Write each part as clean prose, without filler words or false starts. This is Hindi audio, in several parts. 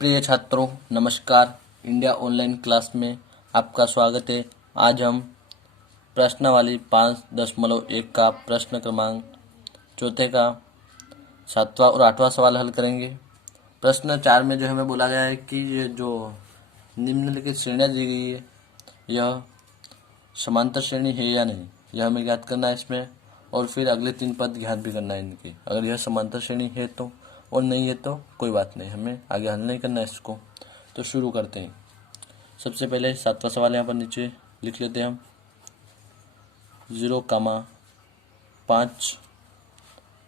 प्रिय छात्रों, नमस्कार। इंडिया ऑनलाइन क्लास में आपका स्वागत है। आज हम प्रश्नावली 5.1 का प्रश्न क्रमांक चौथे का 7वां और 8वां सवाल हल करेंगे। प्रश्न 4 में जो हमें बोला गया है कि ये जो निम्नलिखित श्रेणियाँ दी गई है यह समांतर श्रेणी है या नहीं, यह हमें ज्ञात करना है इसमें, और फिर अगले 3 पद ज्ञात भी करना है इनके। अगर यह समांतर श्रेणी है तो, और नहीं है तो कोई बात नहीं, हमें आगे हल नहीं करना है इसको। तो शुरू करते हैं। सबसे पहले 7वां सवाल यहाँ पर नीचे लिख लेते हैं हम। 0,5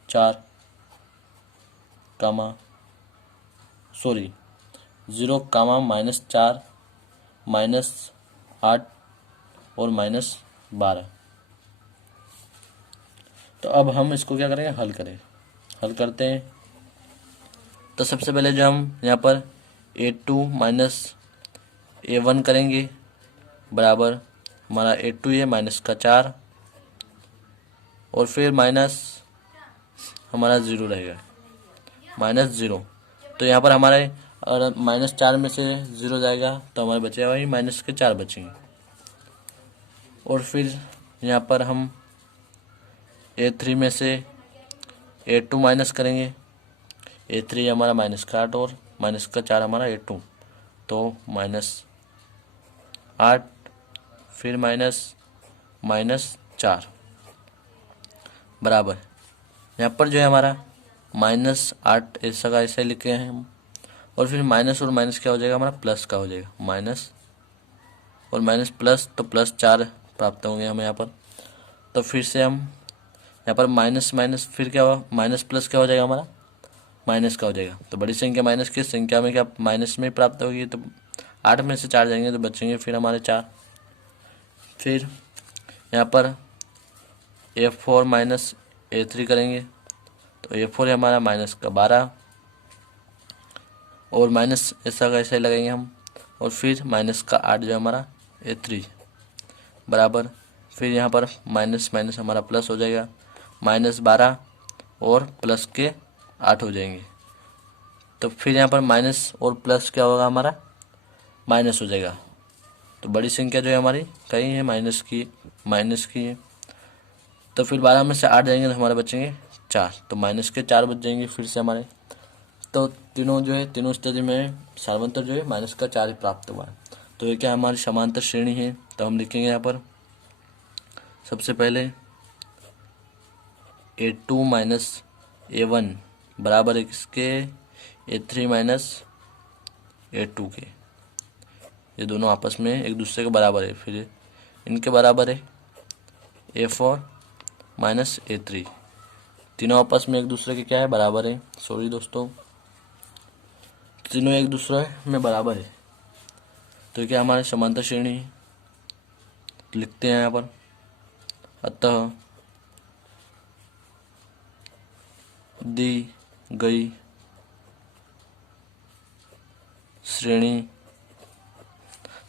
4 0,-4 -8 और -12। तो अब हम इसको क्या करेंगे, हल करते हैं। तो सबसे पहले जो हम यहाँ पर A2 - A1 करेंगे बराबर हमारा A2 है -4 और फिर माइनस हमारा 0 रहेगा, -0। तो यहाँ पर हमारे अगर -4 में से 0 जाएगा तो हमारे बचेगा वही -4 बचेंगे। और फिर यहाँ पर हम A3 में से A2 माइनस करेंगे। A3 हमारा -8 और -4 हमारा A2, तो -8 फिर -4 बराबर यहाँ पर जो है हमारा -8 ऐसा का ऐसा लिखे हैं हम, और फिर माइनस और माइनस क्या हो जाएगा हमारा, प्लस का हो जाएगा। माइनस और माइनस प्लस, तो +4 प्राप्त होंगे हमें यहाँ पर। तो फिर से हम यहाँ पर माइनस माइनस फिर क्या हुआ, माइनस प्लस क्या हो जाएगा हमारा, माइनस का हो जाएगा। तो बड़ी संख्या माइनस की संख्या में क्या माइनस में प्राप्त होगी, तो 8 में से 4 जाएंगे तो बचेंगे फिर हमारे 4। फिर यहाँ पर A4 - A3 करेंगे, तो A4 है हमारा -12 और माइनस ऐसा का ऐसा ही लगाएंगे हम, और फिर -8 जो है हमारा A3 बराबर। फिर यहाँ पर माइनस माइनस हमारा प्लस हो जाएगा, -12 और प्लस के 8 हो जाएंगे। तो फिर यहाँ पर माइनस और प्लस क्या होगा हमारा, माइनस हो जाएगा। तो बड़ी संख्या जो है हमारी कहीं है माइनस की है। तो फिर 12 में से 8 जाएंगे तो हमारे बचेंगे 4, तो -4 बच जाएंगे फिर से हमारे। तो तीनों स्थिति में सार्वंतर जो है -4 ही प्राप्त हुआ है। तो ये क्या हमारी समांतर श्रेणी है। तो हम लिखेंगे यहाँ पर सबसे पहले A2 - A1 बराबर है किसके, A3 - A2 के। ये दोनों आपस में एक दूसरे के बराबर है, फिर इनके बराबर है A4 - A3। तीनों आपस में एक दूसरे के क्या है, बराबर है। सॉरी दोस्तों, तीनों एक दूसरे में बराबर है। तो क्या हमारे समांतर श्रेणी है। लिखते हैं यहाँ पर, अतः दी गई श्रेणी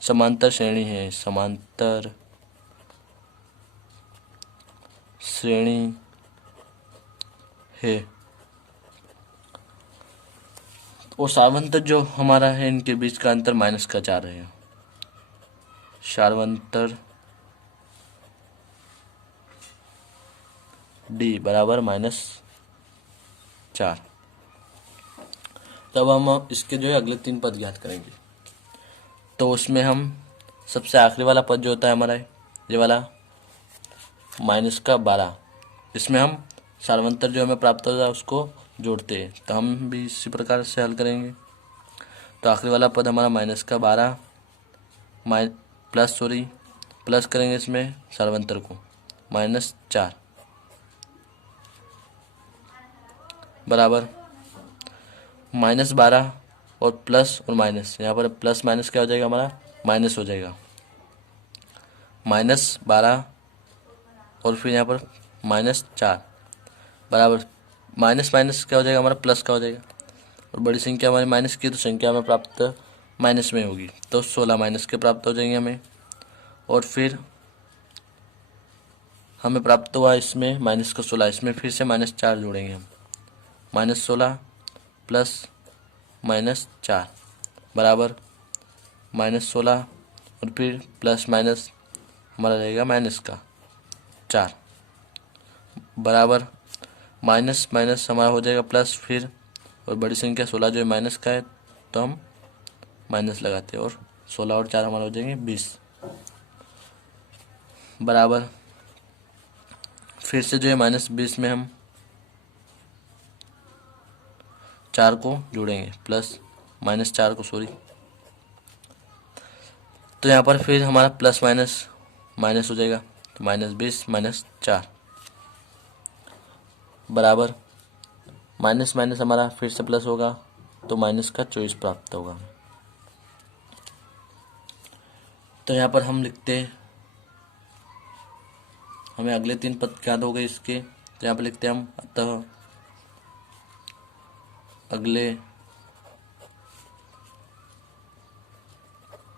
समांतर श्रेणी है, समांतर श्रेणी है। और सार्वंतर जो हमारा है इनके बीच का अंतर -4 है। सार्वंतर D बराबर -4। तब हम इसके जो है अगले 3 पद ज्ञात करेंगे। तो उसमें हम सबसे आखिरी वाला पद जो होता है हमारा ये वाला -12, इसमें हम सार्वंतर जो हमें प्राप्त होता है उसको जोड़ते हैं। तो हम भी इसी प्रकार से हल करेंगे। तो आखिरी वाला पद हमारा -12 प्लस करेंगे इसमें सार्वंतर को -4 बराबर -12 और प्लस और माइनस, यहाँ पर प्लस माइनस क्या हो जाएगा हमारा, माइनस हो जाएगा। -12 और फिर यहाँ पर -4 बराबर माइनस माइनस क्या हो जाएगा हमारा, प्लस का हो जाएगा। और बड़ी संख्या हमारी माइनस की, तो संख्या में प्राप्त माइनस में होगी, तो 16 माइनस के प्राप्त हो जाएंगे हमें। और फिर हमें प्राप्त हुआ इसमें -16, इसमें फिर से -4 जोड़ेंगे हम, -16 प्लस -4 बराबर -16 और फिर प्लस माइनस हमारा रहेगा माइनस का 4 बराबर माइनस माइनस हमारा हो जाएगा प्लस, फिर और बड़ी संख्या 16 जो है माइनस का है तो हम माइनस लगाते हैं और 16 और 4 हमारा हो जाएंगे 20 बराबर फिर से जो है -20 में हम 4 को जोड़ेंगे प्लस -4 को सॉरी, तो यहाँ पर फिर हमारा प्लस माइनस माइनस हो जाएगा तो -20 -4 बराबर माइनस माइनस हमारा फिर से प्लस होगा तो माइनस का 24 प्राप्त होगा। तो यहाँ पर हम लिखते हैं, हमें अगले 3 पद ज्ञात हो गए इसके, तो यहाँ पर लिखते हैं हम अतः अगले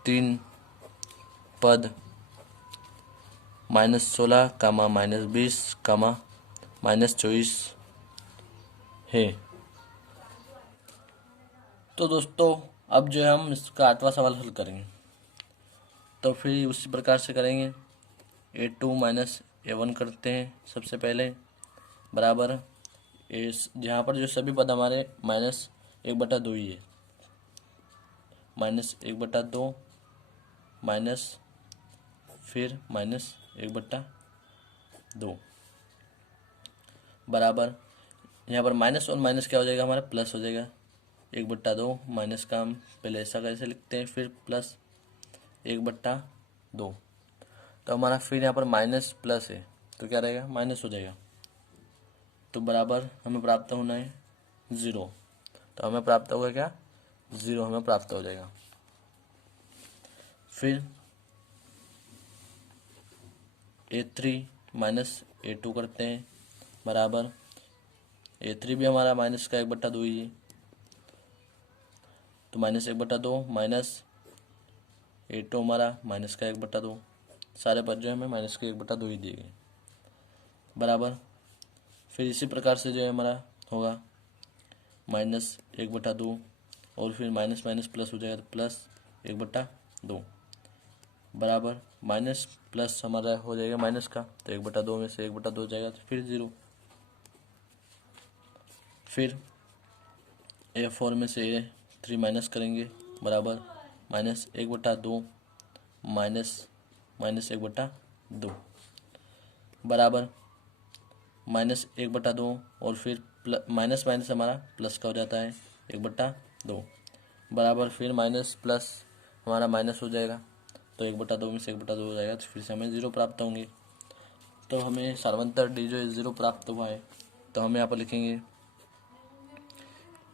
3 पद -16 कामा -20 कामा -24 है। तो दोस्तों अब जो है हम इसका 8वां सवाल हल करेंगे, तो फिर उसी प्रकार से करेंगे। A2 -A1 करते हैं सबसे पहले बराबर जहाँ पर जो सभी पद हमारे -1/2 ही है, -1/2 माइनस फिर -1/2 बराबर यहाँ पर माइनस और माइनस क्या हो जाएगा हमारा प्लस हो जाएगा, 1/2 माइनस का हम पहले ऐसा कैसे लिखते हैं, फिर प्लस 1/2 तो हमारा फिर यहाँ पर माइनस प्लस है तो क्या रहेगा माइनस हो जाएगा, तो बराबर हमें प्राप्त होना है 0, तो हमें प्राप्त होगा क्या 0 हमें प्राप्त हो जाएगा। फिर A3 -A2 करते हैं बराबर A3 भी हमारा माइनस का 1/2 ही है तो -1/2 माइनस A2 हमारा माइनस का 1/2, सारे पद जो है हमें माइनस के 1/2 ही दिए गए बराबर। फिर इसी प्रकार से जो है हमारा होगा -1/2 और फिर माइनस माइनस प्लस हो जाएगा तो प्लस 1/2 बराबर माइनस प्लस हमारा हो जाएगा माइनस का, तो 1/2 में से 1/2 हो जाएगा तो फिर 0, फिर A4 में से A3 माइनस करेंगे बराबर -1/2 माइनस -1/2 बराबर -1/2 और फिर माइनस माइनस हमारा प्लस का हो जाता है 1/2 बराबर फिर माइनस प्लस हमारा माइनस हो जाएगा तो 1/2 में से 1/2 हो जाएगा तो फिर से हमें 0 प्राप्त होंगे। तो हमें सार्वंतर डी जो है 0 प्राप्त हुआ है, तो हम यहाँ पर लिखेंगे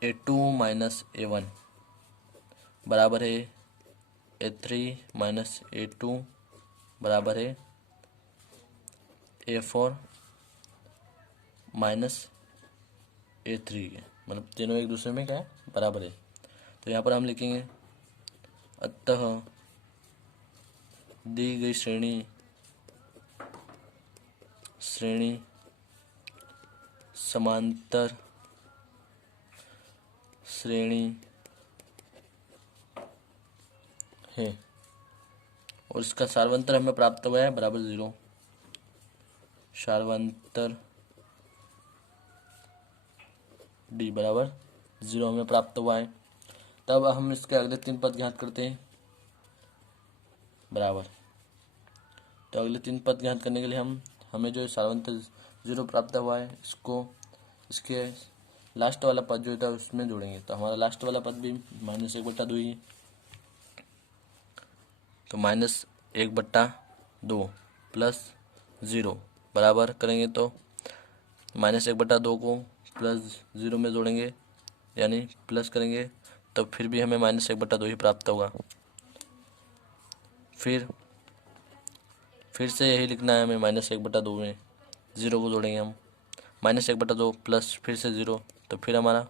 A2 -A1 बराबर है A3 -A2 बराबर है A4 -A3 के, मतलब तीनों एक दूसरे में क्या है बराबर है। तो यहाँ पर हम लिखेंगे अतः दी गई श्रेणी समांतर श्रेणी है और इसका सार्वंतर हमें प्राप्त हुआ है बराबर 0, सार्वंतर डी बराबर 0 हमें प्राप्त हुआ है। तब हम इसके अगले 3 पद ज्ञात करते हैं बराबर, तो अगले 3 पद ज्ञात करने के लिए हमें जो सार्वंतर 0 प्राप्त हुआ है इसको इसके लास्ट वाला पद जो था उसमें जोड़ेंगे, तो हमारा लास्ट वाला पद भी -1/2 ही है, तो -1/2 प्लस 0 बराबर करेंगे तो -1/2 को प्लस 0 में जोड़ेंगे यानी प्लस करेंगे तो फिर भी हमें -1/2 ही प्राप्त होगा। फिर से यही लिखना है हमें -1/2 में 0 को जोड़ेंगे हम, -1/2 प्लस फिर से 0 तो फिर हमारा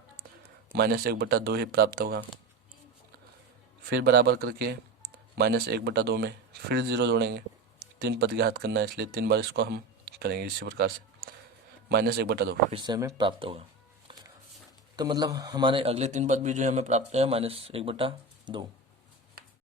-1/2 ही प्राप्त होगा। फिर बराबर करके -1/2 में फिर 0 जोड़ेंगे, 3 पद घात करना है इसलिए 3 बार इसको हम करेंगे इसी प्रकार से, -1/2 फिर से हमें प्राप्त होगा। तो मतलब हमारे अगले तीन पद भी जो है हमें प्राप्त है -1/2।